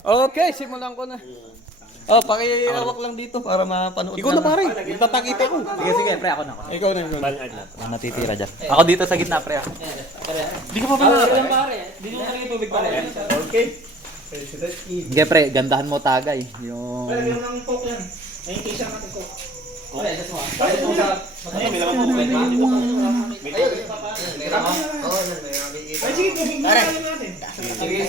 Okay, simulan ko na. Oh, pakiawak lang dito para mapanood. Ikaw na pare, tatakita ko. Sige, pre, ako na. Ikaw na. Ang natitira dyan. Ako dito sa gitna, pre. Hindi ka pa pala. Hindi mo kami tubig pare. Okay. Sige, pre, gandahan mo tagay. Yung... ng coke yan. Ay, t-shirt natin coke. Okay, that's one. Ay, ito sa... Ay, may laman coke. Ay, sige, tubig mo natin. Sige.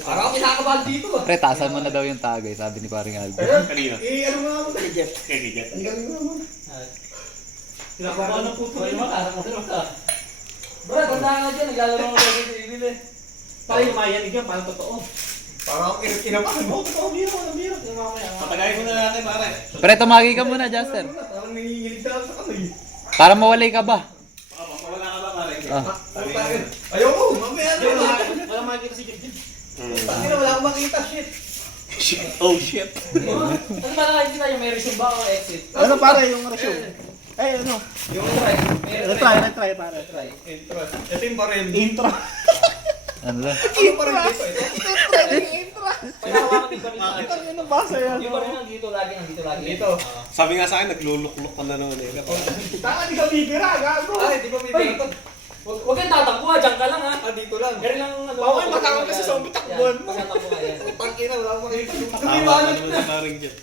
Para ako kinakabahan dito ah. Pre, taasan mo na daw yung tagay, sabi ni paring Alvin. Kanina. Ano nga ako kay Jeff? Kay Jeff. Ang galing naman. Kinakabahan ng puto. Bro, tanda nga dyan. Naglalaro ko lang sa ibil eh. Parang lumayanig yan, parang totoo. Parang ako kinabahan mo. Totoo, biro. Patagayin mo na natin, pare. Pre, tumagi ka muna, Juster. Parang nanginginig na ako sa kamay. Para mawalay ka ba? Wala ka ba, pare? Ayoko, mamaya na. Wala makikita si Jeff. Wala akong makita, shit. Oh, shit. Ano ba nakikita yung may resume ba o exit? Ano pare yung resume? Ay, ano? Yung Retry, pare. intro. Ito yung baril. Intro. Ano lang? Yung baril dito, ito. Pinahawakan din ba rin sa Ito yung nabasa yan. Yung ba rin nandito lagi, nandito lagi. Dito. Sabi nga sa akin, nagluluklok ka na naman eh. Tama, di ka bibira, gago. Ay, di ba may dito? Huwag kang tatakbo ha, dyan ka lang ha. Dito lang. Meron lang ano. Bawal matawag kasi sa takbuhan mo. Magtatakbo ka yan. Pangina, wala akong makita. Tama ka naman sa paring dyan.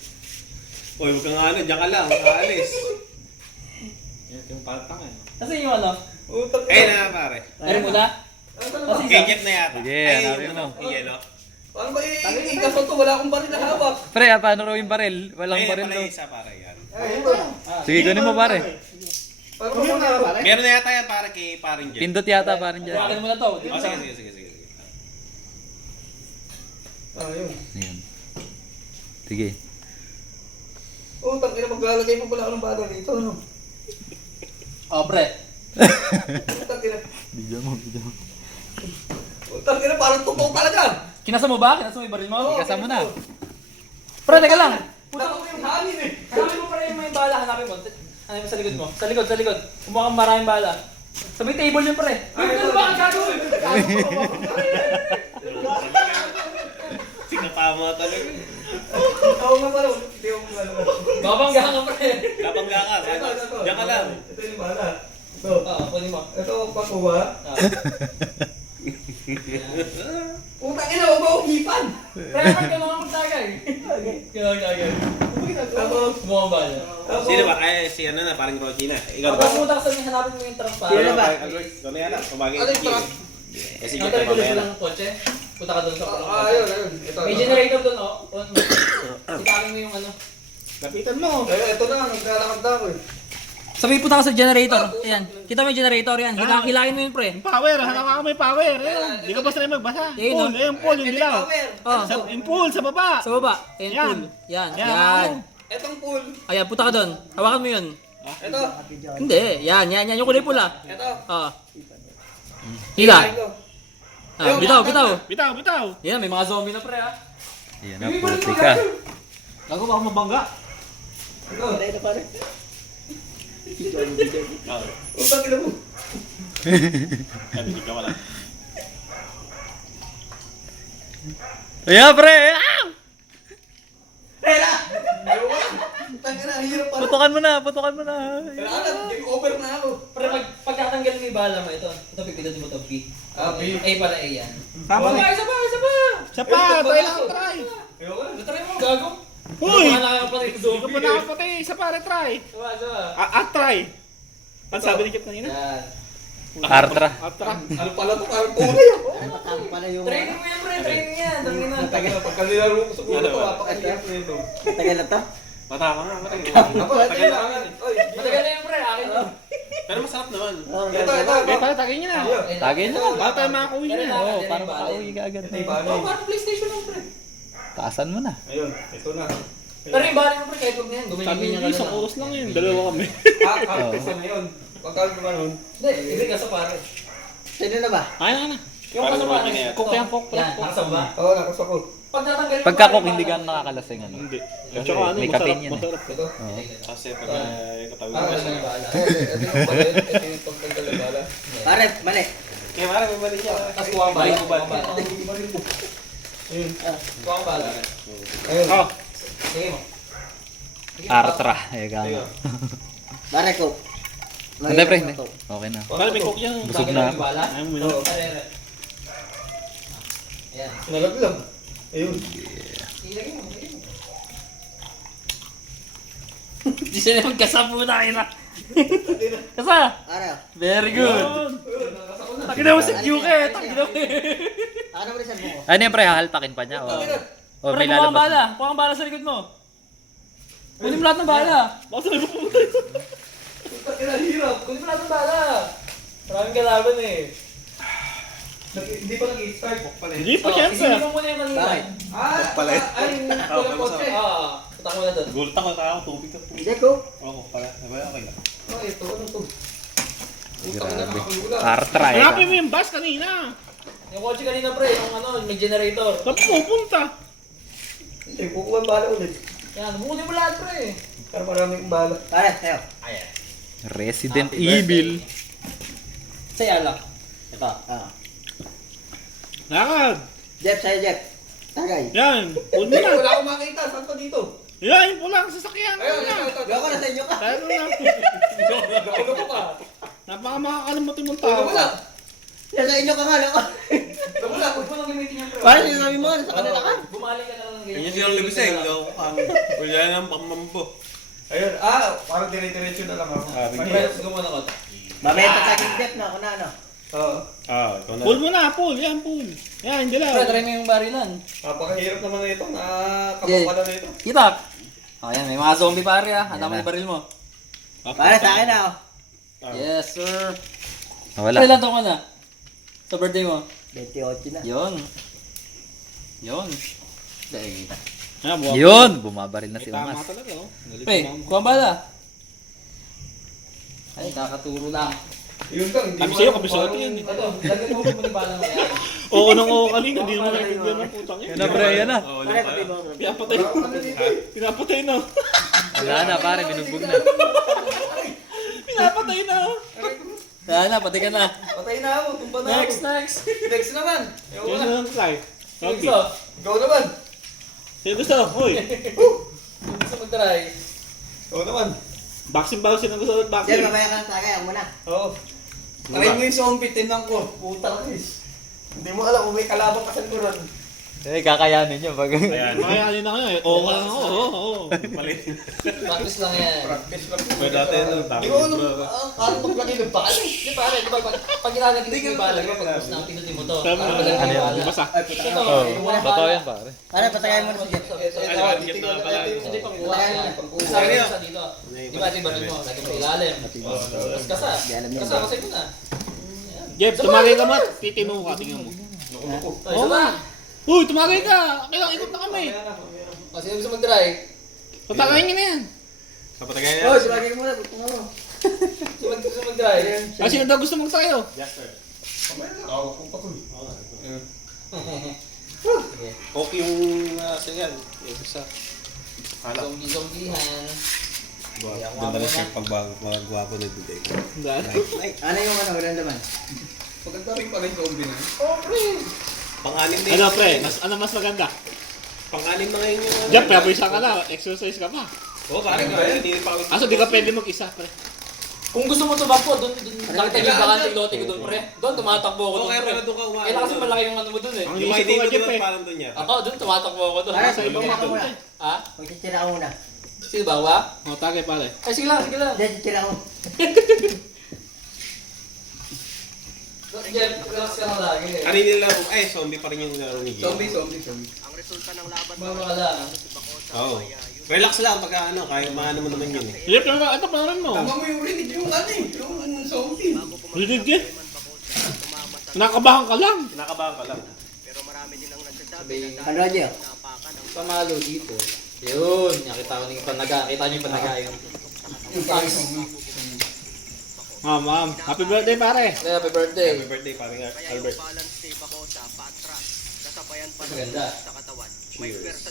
Uy, huwag kang ano, dyan ka lang, aalis. Yung patang eh. Kasi yung ano? Utang Eh na pare. Meron mo na? Kasi Kay Jeff na yata. Sige, Ay, hanapin yung mo. Yung yellow. Paano ba ikasal to? Wala akong baril na hawak. Pre, paano raw yung baril? Walang Ay, baril pala daw. isa pare yan. Ay, ito. Sige, kunin mo pare. Paano ba mga pare? Meron na yata yan para kay paring Jeff. Pindot yata parin dyan. Akin mo na to. Oh, sige. Ayun. Ayan. Sige. Utang ina, maglalagay mo pala ako ng bala dito, ano? Oh, pre. Utang ina. Bigyan mo. Utang ina, parang totoo talaga. Kinasa mo ba? Kinasa mo yung baril mo? Ikasa mo na. Pre, teka lang. Wala ko yung hangin eh. Hanapin mo pa rin yung may bala. Hanapin mo. Hanapin mo sa likod mo. Sa likod. Kumuha kang maraming bala. Sa may table yun, pre. Ano ba ang gagawin? Sinapama talaga. Oo nga pala, hindi ako maglalagay. Babangga ka, pre. Kapangga ka, dyan ka lang. Ito yung bala. Ito. Kunin mo. Ito, pakuha. Ah. Utang ina, huwag ako hipan. Pre, pre, kailangan magtagay. Kailangan. Tapos, Kumuha ang bala. Sino ba? Ay, si ano na, paring Rocky na. Ikaw Pag ba? pumunta ka sa may hanapin mo yung truck pa. Sino ba? Ikaw na yata, kumagay. Ano yung truck? Eh, si Ang Jeff tabi na ko mamaya na. lang ng kotse. Punta ka doon sa parang ayun. Ito. May generator doon, oh. Sitakin mo yung ano. Lapitan mo. Ay, ito na, naglalakad na ako eh. Sabi punta ka sa generator. Ayan. Kita mo yung generator yan. Hilahin mo yun, pre. Power, hanawa ka may power. Ayun. Di ka basta rin magbasa. Ayun, Pool, no? ayun, pool, yung dilaw. Oh. Yung pool, sa baba. Sa baba. Ayan, Yan. pool. Yan. Yan. Yan. Itong pool. Ayan, punta ka doon. Hawakan mo yun. Ito. Hindi. Yan. Yung kulay pula. Ito. Oo. Hila. Ito. Bitaw. Bitaw. Yan, may mga zombie na, pre, ha. Ayan na, puti ka. Gago ba ako mabangga? Ito pare. Utang ina mo. Hindi ka wala. Ayan, pre! Ah! Utang ina, hirap pala. Putukan mo na. Kailangan, game over na ako. Pre, pagkatanggal mo yung bala mo, ito pipindutin mo ito, P. B. A pala A yan. Tama na. Isa pa! Siya pa, try lang, try. Ayoko na. Try mo, gago. Uy! Wala ka pa rin Hindi zombie. ko pa nakapatay. Isa pa, try. Sawa. Try. Ano sabi ni Kip kanina? Yan. Artra. Atra. Ano pala to? Parang tunay ako. Training mo yan, pre. Training yan. Tangin na. Pagkalilaro ko sa ulo to, apakahirap na ito. Matama nga, matama. Tagal na yan. Oy, Matagal na yan, pre. Akin yun. Pero masarap naman. ito. Pala, tagay niya na. Tagay na. Baka tayo makakuwi Pero na. na- Oo, Yan para yung bala. makauwi ka agad. Ito yung bala. Oh, parang PlayStation lang, pre. Taasan mo na. Ayun, ito na. Pero yung bala mo, pre, kahit huwag na yan. Sabi Gumigil niya, niya isang oras lang yun. Dalawa kami. Isa na yun. Pagkakal ba nun? Hindi, hindi ka sa pare. Ayaw na. Yung Parang kasama. Rocky na yan. Coke yan, Coke. Yan, nakasama. Oo, nakas ako. Pag natanggal yung Pagka-cook, bala, hindi ka bala. nakakalasing ano. Hindi. Kasi At saka ano, may masarap. caffeine yan eh. Masarap. Ito. Kasi pag katabi mo Ito siya. yung bala. Ito yung bala. Ito yung pagkakal ng bala. Kaya parang may mali siya. Tapos kuha ang bala. Balik mo ba? Kuha ang bala. Ayun. Kuha ang bala. Ayun. Oh. Sige mo. Artra. Eh, gano. Pare ko. Hindi, pre. Hindi. Okay na. Pare, may coke yan. Busog na ako. Bala. Ayaw mo minum. Oo. Ayan. Nalaglag. Ayun. Ilagay mo. Di siya naman kasa po na ina. Kasa! Ano? Very good! Takina mo si Yuke! Takina mo! Ano ba rin mo? Ano yun, pre? Hahalpakin pa niya? O Pre, may kuha ang lalabas? bala! Kuha ang bala sa likod mo! Kunin mo lahat ng bala! Baka sabi mo pumunta yun. Takina, hirap! Kunin mo lahat ng bala! Maraming kalaban eh. Hindi pa nag-start. Hindi pa, syempre. Isipin mo muna yung kanina. Bakit? Ay, walang kotse. Putak mo na doon. Gulat ako, tao, tubig ka. Hindi ko. Oo, pala. Sabay, okay lang. Oh, ito. Ano to? Grabe. Artra eh. Hanapin mo yung bus kanina. Yung kotse kanina pre, yung ano, may generator. Saan pupunta? Hindi, kukuha ang bala ulit. Yan, bukunin mo lahat pre. Para maraming bala. Pare, tayo. Ayan. Resident Evil. Say alak. Ito. Lakad. Jeff, sa'yo Jeff. Tagay. Yan. Puno na. Wala akong makita. Saan to dito? Yan, yung pulang sasakyan. Ayun, gawa ko na sa inyo ka. Tayo na. Nakulo ko pa. Napaka makakalimutin mong Wala, tao. wala. Nasa inyo ka nga lang. Wala, huwag mo nang gamitin yan pre. Paano sinasabi mo? Nasa kanila ka? Bumalik ka na lang ng ganyan. Ganyan silang libiseng. Wala nang pamambo. Ayun, parang dire-diretso na lang ako. Pre, gumawa ko. Mamaya tatagin Jeff na ako na ano. Oo. Ito na. Pull mo na, pull. Yan, pull. Yan, hindi lang. Pre, try mo yung barilan. Napakahirap naman na ito. Nakakapapala na ito. Kita. O yan, may mga zombie pare ah. Handa mo yung baril mo. Pare, sa akin na ako. Yes sir. Wala. Ilan taon ka na? Sa birthday mo? 28 na. Yun. Yun. Dahil. Yun! Bumabaril na si Tama Umas. talaga, oh. Galit Pre, si Mama. kuha bala. Ay, kakaturo lang. Yun lang, hindi Sabi mo sa'yo, alam kabisado kung yan eh. Ito, lagyan mo yung bala mo yan. Oo, nang oo kanina, hindi mo nakikigyan ng putang yan. Yan na, pre, yan na. Oo, Pare, pati mo. Pinapatay. Pinapatay na. Wala na, pare. Binugbog na. Pinapatay na. Yan na, pati ka na. Patay na ako, tumpa na Next, ako. next. Next naman. Yan Ewan na. na lang try. Zombie. Gusto. Ikaw naman. Sino gusto? Hoy. Gusto mag-try. Ikaw naman. Boxing ba? Sino gusto ng Jeff, boxing? mamaya ka na tagay. Ako muna. Oo. Try mo yung zombie, tinan ko. Puta ka guys. Hindi mo alam kung may kalabang ka sa likuran. Eh, kakayanin nyo pag... Ayan. Makaya na kayo. Oo ka lang ako. Oo. Palit. Practice lang yan. Practice lang. Pwede natin, no? Di ko alam. Ano paglaki ng bala? Di pare, di ba pag ginagawa mo yung bala, di ba pag gusto na pinutin mo to. Sabi mo, Para ano malaki yan? yung bala. di ba sa? Ay, puta Ito, ka. Oh, totoo yan, pare. Pare, patagayin mo na si Jeff. Hindi pang buha yan. Sabi ko sa dito. Di ba ito yung baril mo? Lagi mo ilalim. Tapos kasa. Kasa, kasay mo na. Jeff, tumagay ka mat. Titino ka. Tingnan mo. Oo nga. Uy, tumagay ka. Kailang ikot na kami. O, sino gusto mag-try? Patagayin niyo na yan. Kapatagay Oh, silagay mo na. Puta mo. Sino gusto mag-try? Ah, sino daw gusto magtayo? Okay yung nasa yan. Yung isa. Zombie-zombihan. Ganda na siya pag-gawa ko na bigay ko. Ano yung ano, walang laman? Maganda rin pala yung zombie na. Oh, pre! Pang-anim na Ano, pre? Mas maganda? Pang-anim na ngayon yung ano. Jeff, pero isa ka na. Exercise ka pa. Oo, parang gano'n. Hindi pa kami. Aso, di ka pwede mag-isa, pre. Kung gusto mo tumakbo, doon nakita niyo yung bakante lote ko doon, pre. Doon tumatakbo ako Oo, doon, kaya pre. pala doon ka umaano. Kailangan kasi malaki yung ano mo doon eh. Ang Yung isip ID ko mo nga, Jeff, doon eh. parang doon yan. Ako, doon tumatakbo ako doon. Pare, Sa ibang titira mga ko muna. Ha? Magtitira ko muna. Sino ba? Wa? O, tagay, pare. Ay, sige lang, sige lang. Hindi, titira ko. Jeff, relax ka lang lagi eh. Ano nila? Ay, zombie pa rin yung laro ni Gio. Zombie. Mama ka lang. Oo. Relax lang pagka ano, kaya maano mo naman yun eh. Jeff, ito panaran mo. Tama mo yung rinig yung ano eh. Yung zombie. Rinig, Jeff. Nakabahan ka lang. Kinakabahan ka lang. Ano, Jeff? Pamalo dito. Yun, nakita ko yung panaga. Kita niyo yung panaga yung tax. Ma'am. Happy birthday, pare. Happy birthday. Happy birthday, parang Albert. Maganda. Cheers.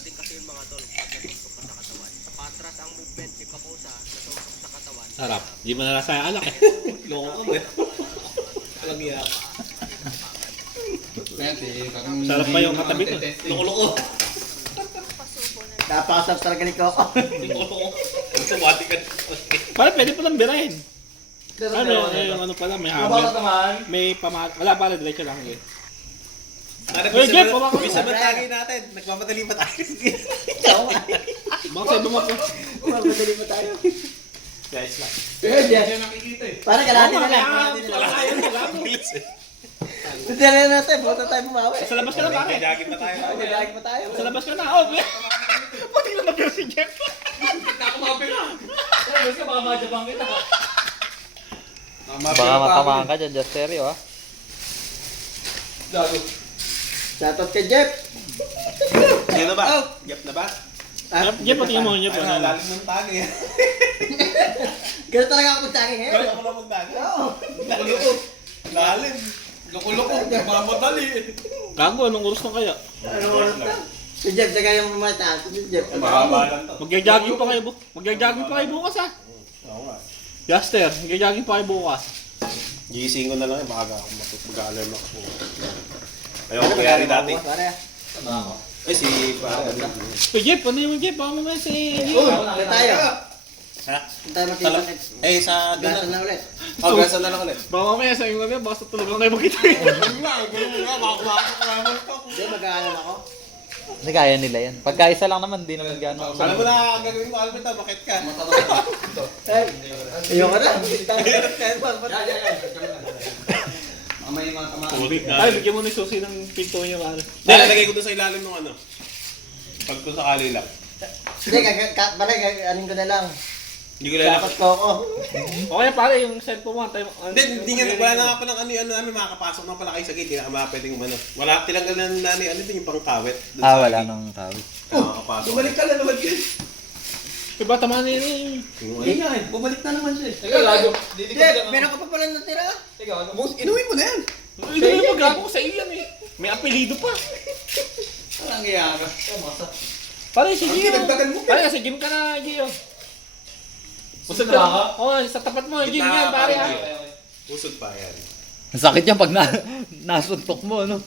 Sarap. Di mo narasa yung alak eh. Loko ka ba? Walang iya. Sarap pa yung katabi to. Loko-loko. Napakasarap talaga ni Coco. Loko-loko. Sumati ka. Parang pwede pa lang birahin. Ano, yung ano pala, may Mabakot hammer. naman. May pama... Wala pala, diretso lang eh. Ay, Jeff, pumakaw. Bisa ba tagay natin? Nagmamadali pa tayo. Baka sa'yo bumako. Madali pa tayo. Guys lang. Pero Jeff, parang kalahati na lang. Wala kayo, wala ko. Hindi na natin, buta tayo bumawi. Sa labas ka na, pare. Jagin pa tayo. Nagagay pa tayo. Sa labas ka na. Oh, pati na nabiro si Jeff. Basta baka majabang kita. Baka matamaan ka dyan, just seryo ah. Gago. Shoutout kay Jeff. Sino ba? Jeff na ba? Jeff, pati mo, Jeff. Ano, lalim ng tagay. Ganun talaga ako magtaging ngayon. Gano'n ko lang magtagay. Oo. Loko-loko. Lalim. Loko-loko. Mamadali. Gago, anong oras na kaya? Ano oras na? Si Jeff, saka yung mataas. Si Jeff. Mahaba lang to. Magja-jogging pa kayo, magja-jogging pa kayo bukas ah. Oo nga. Yaster, magja-jogging pa kayo bukas. Gising ko na lang, maaga ako mag-alarm ako. Ayoko kayari dati. Pare. Eh si parang So Jeff, ano yung Jeff? Baka mamaya si... Ulit tayo. Ha? Ulit tayo makita. Eh sa Gasa doon na ulit. Oh, gasa na lang ulit. Baka mamaya sa inyo kami, basta tulungan kayo magkita. Hindi, mag-aalam ako. Hindi kaya nila yan. Pagka isa lang naman, di naman gano'n. Alam mo na gagawin mo, Albert, bakit ka? Ayoko na. Mamay mga tama. Ay, bigyan mo na yung susi ng pinto niyo, pare. Hindi, nalagay ko doon sa ilalim ng ano. Pag kung sakali lang. Hindi, anin ko na lang. Hindi ko lalakot. Dapat Coco. Okay, pare, yung cellphone mo, tayo... Hindi nga, wala na nga palang ano namin, makakapasok na pala kayo sa gate. Hindi na pwedeng ano. Wala, tinanggal na nani, ano din yung pangkawit. doon sa Wala gate. nang tawid. Makakapasok. ka na naman yun. Iba, tama na yun. Hindi nga eh, bumalik na naman siya. Teka, gago. Jeff, meron ka pa pala natira. Teka, gago. Inuwi mo na yan. Hindi mo magago ko sa iyo yan eh. May apelido pa. Walang iyaka. Pare, si Gio. Dinagdagan mo. Pare, sa gym ka na, Gio. Usod Saan ka. ka? Oo, sa tapat mo, gym Gitna yan, ka, pare pare, ha. Gio. Usod pa yan. Ang sakit yan pag nasuntok mo, no?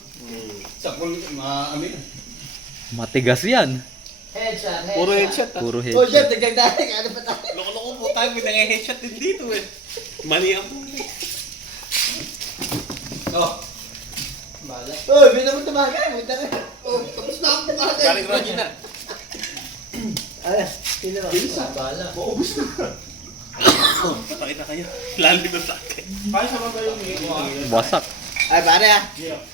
Sa pool, maamin. Matigas yan. Headshot, Puro headshot ha. Puro Oh, headshot. Jeff, dagdag ano pa tayo? Loko-loko po tayo, may nang-headshot din dito eh. Mali ang pulo. Oh. Bala. Oh, hindi naman tumagay. Punta ka. Oh, tapos na ako tumagay. Galing Roger na. Ay, sino ba? Bala. Pakita kayo. Lalim ng sakit. Kaya sa mga yung mga. Wasak. Ay, pare ah.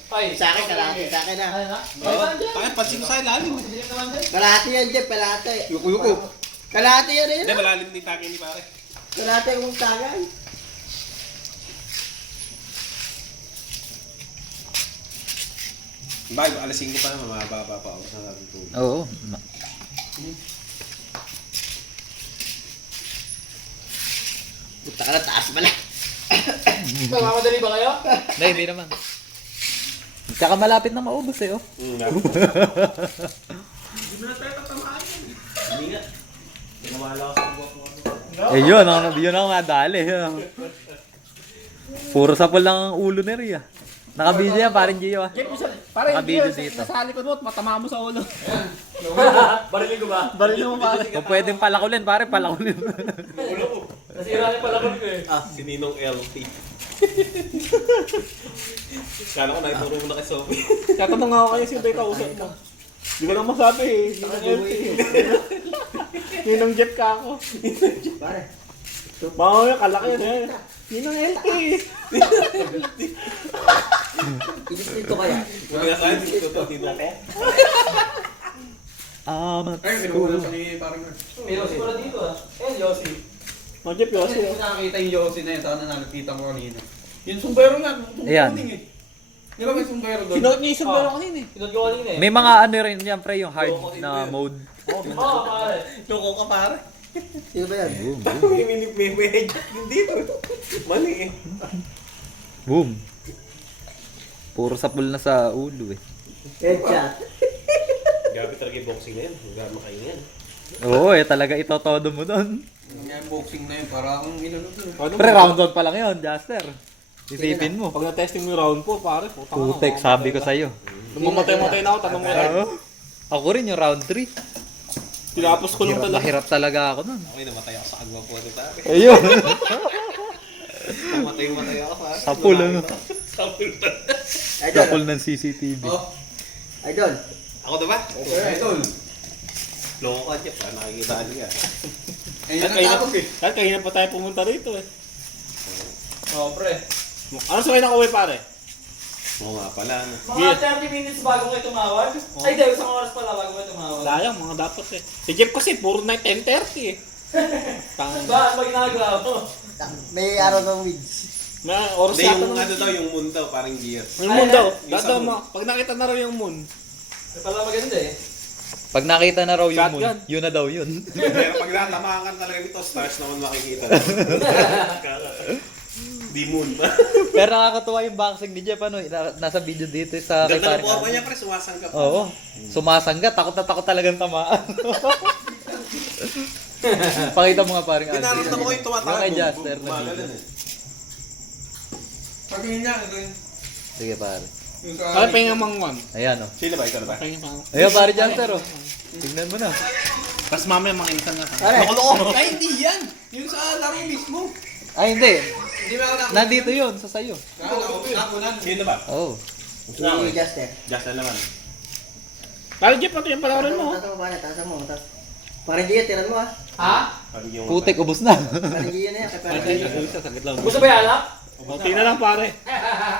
Ay, Sa akin, kalahati. Sa akin ah. Ano na? Bakit pansin ko sa'yo lalim? Kalahati yan, Jeff. Kalahati. Yuko. Kalahati yan rin. Hindi, malalim ni Taki ni pare. Kalahati kung tagay. Bakit? Alas 5 pa naman, mababa pa ako sa natin tulog. Oo. Punta ka na, taas pala. Mamadali ba kayo? Hindi naman. Tsaka malapit na maubos eh, oh. Hindi nga. Tinamala ako sa buwak mo. Eh yun ang madali. Puro sapol lang ang ulo ni Ria. Nakabidyo yan, parang Gio ah. Jeff, pare, Nakabidyo Gio, dito. nasa likod mo at matama mo sa ulo. Barilin ko ba? Baril mo pare. Kung pwedeng palakulin, pare, palakulin. Nasira yung palabon ko eh. Si Ninong LT. Kala ko naituro mo na kay Sophie. Tatanong nga ako kayo sino tayo kausap mo. Hindi ko lang masabi eh. Ninong LT. Ninong Jeff ka ako. Pare. Baka yung kalaki yun eh. Ninong LT. Ilis nito kaya. Kung nasa akin, hindi ko ito tinako. May Yossi pala dito ah. Eh, Yossi. Oh, Jeff, yun. Kasi kung nakakita yung Yossi na yun, saan na nakikita ko kanina. Yung sombrero nga, Ayan. tumutuling eh. Di ba may sombrero doon? Sinuot niya yung sombrero kanina eh. Sinod ko kanina eh. May mga ano rin yan, pre, yung hard na mode. Oo, pare. Loko ka pare. Sino ba yan? May headshot din dito. Mali eh. Boom. Puro sapul na sa ulo eh. Headshot. Grabe talaga yung boxing na yan. Grabe makain yan. Oo eh, talaga itotodo mo doon. Yung boxing na yun, para akong inano doon. Pre, round 1 pa lang yun, Jaster. Isipin mo. Pag na-testing mo yung round 4, pare, putang ano. Putek, sabi ko sa'yo. Nung mamatay-matay na ako, tanong mo rin. Ako rin yung round 3. Tinapos ko lang talaga. Mahirap talaga ako nun. Okay, namatay ako sa agwa po ito pare. Ayun. Namatay ako pare. Sapul ano. Sapul pa. Sapul ng CCTV. Idol. Ako diba? Okay, idol. Loko ka dyan, parang nakikita niya. Ayun ang tapos eh. Kahit kanina pa tayo pumunta rito eh. Oo, pre. Ano sa kayo nakauwi pare? Oo nga pala. Ano. Mga 30 minutes bago kayo tumawag. Ay, di, isang oras pala bago kayo tumawag. Sayang, mga dapat eh. Si Jeff kasi, puro na 10:30 eh. Tangan. Ba, ano ba ginagawa ko? May araw ng weeds. May oras Hindi, yata yung ng- ano daw, yung moon daw, parang gear. Yung moon daw. Yung Dada sa moon. mo. Pag nakita na raw yung moon. May pala maganda eh. Pag nakita na raw yung moon, Shotgun. yun na daw yun. Pero pag natamakan talaga nito, stars naman makikita. Di moon. Pero nakakatuwa yung boxing ni Jeff, ano, nasa video dito sa kay Ganda ng Paring forma Alvin. niya, pre, sumasangkap. Oo. Sumasangga, takot na takot talagang tamaan. Pakita mo nga paring Alvin. Pinaramdam ko yung tumatawag. Yung kay Jaster na Gumagalaw video. eh. Pagtingin niya, ito yun. Sige pare. Yung sa... Pare, pahinga mangwan. Ayan oh. Sino ba? Ikaw na ba? Pahinga pa. Ayan pare Jaster oh. Tignan mo na. Tapos mamaya makintan na tayo. Pare. Loko-loko! Ay, hindi yan. Yung sa laro mismo. Ay hindi. Hindi ba ako nakunan? Nandito yun sa sayo. Nakunan. Sino ba? Oh. Si Justin. Just na naman. Pare, Jeff, ito yung palawarin mo. Taas mo, pare. Taas mo. Parang Gia, tiran mo ah. Ha? Parang yung... Putek, ubos na. Parang Gia na yan. Kay parang Gia. Saglit lang. Gusto ba yung alak? Kunti na lang pare.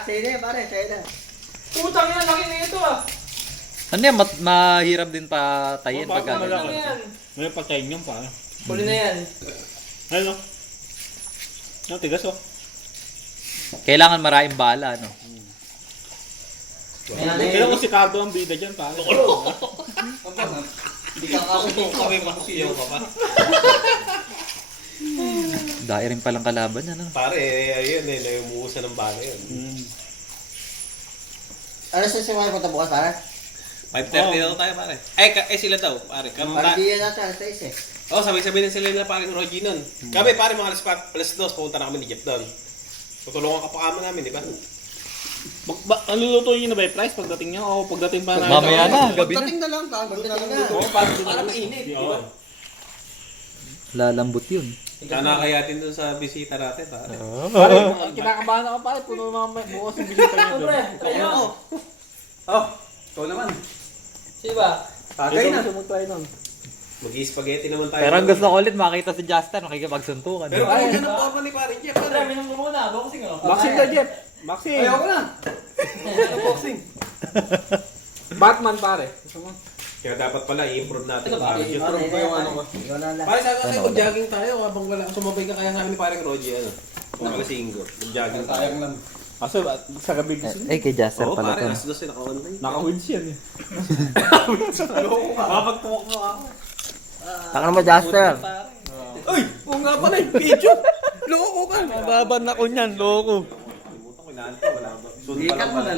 Sa'yo na yan, pare. Sa'yo na. Putang yan, laki na ito ah. Ano yan, mahirap din patayin Oo, pagka bakit Ano malaki? yan? May patayin yung pare. Huli na yan. Ano? Ang tigas oh. Kailangan maraming bala, no? Kailan ko si Cardo ang bida dyan pare. Hindi ka kakapit. Kami pa kusiyaw ka pa. Dahil rin palang kalaban yan, ano? Pare, ayun eh, naumuusan ng bala yun. Ano sa simay punta bukas, pare? 5:30 daw tayo pare. Sila daw, pare. Parang Gia natin. Alas 6 eh. Oh, sabi-sabi na sila na parang Rogie nun. Kami pare mga alas 4, alas 2, pupunta na kami ni Jeff doon. Tutulungan ka pa kama namin, di ba? Ang lulutuin niyo na ba yung price pagdating niyo o pagdating pa na? Mamaya na, gabi na. Pagdating na lang. Pagdating na. Oo, para mainit, di ba? Lalambot yun. Sana kaya din doon sa bisita natin, pare. Pare, kinakabahan ako pare. Puno mga bukas yung bisita niyo doon. Pre, try nyo. Oh, ikaw naman. Sige ba? Tagay na. Gusto mo try nun. Mag-i-spaghetti naman tayo. Pero ang gusto ko ulit makita si Justin, makikipagsuntukan. Pero parang ganun ang forma ni pare Jeff. Pre, minum ko muna. Boxing oh. Boxing ka Jeff. Boxing. Ayaw ko na. Ano boxing? Batman pare. Gusto mo? Kaya dapat pala i-improve natin Ito yung ba? pare Jeff. Ano ba yung ano ko? Ikaw na lang. Pare, sa akin, mag-jogging tayo habang wala. Sumabay ka kaya sa amin ni parang Rogie, ano? Kung wala si Ingo. Mag-jogging tayo. Sayang lang. Kaso sa gabi gusto niyo. Ay, kay Justin Oo, pala pare, to. alas 12 naka-online. Naka-wins yan eh. Mapagtuwak mo ako. Taka naman, Justin. Uy! Oo nga pala yung video. Loko ka. Mababan ako niyan, loko. Kalimutan ko, inaanto, wala ba? Soon pa lang pala.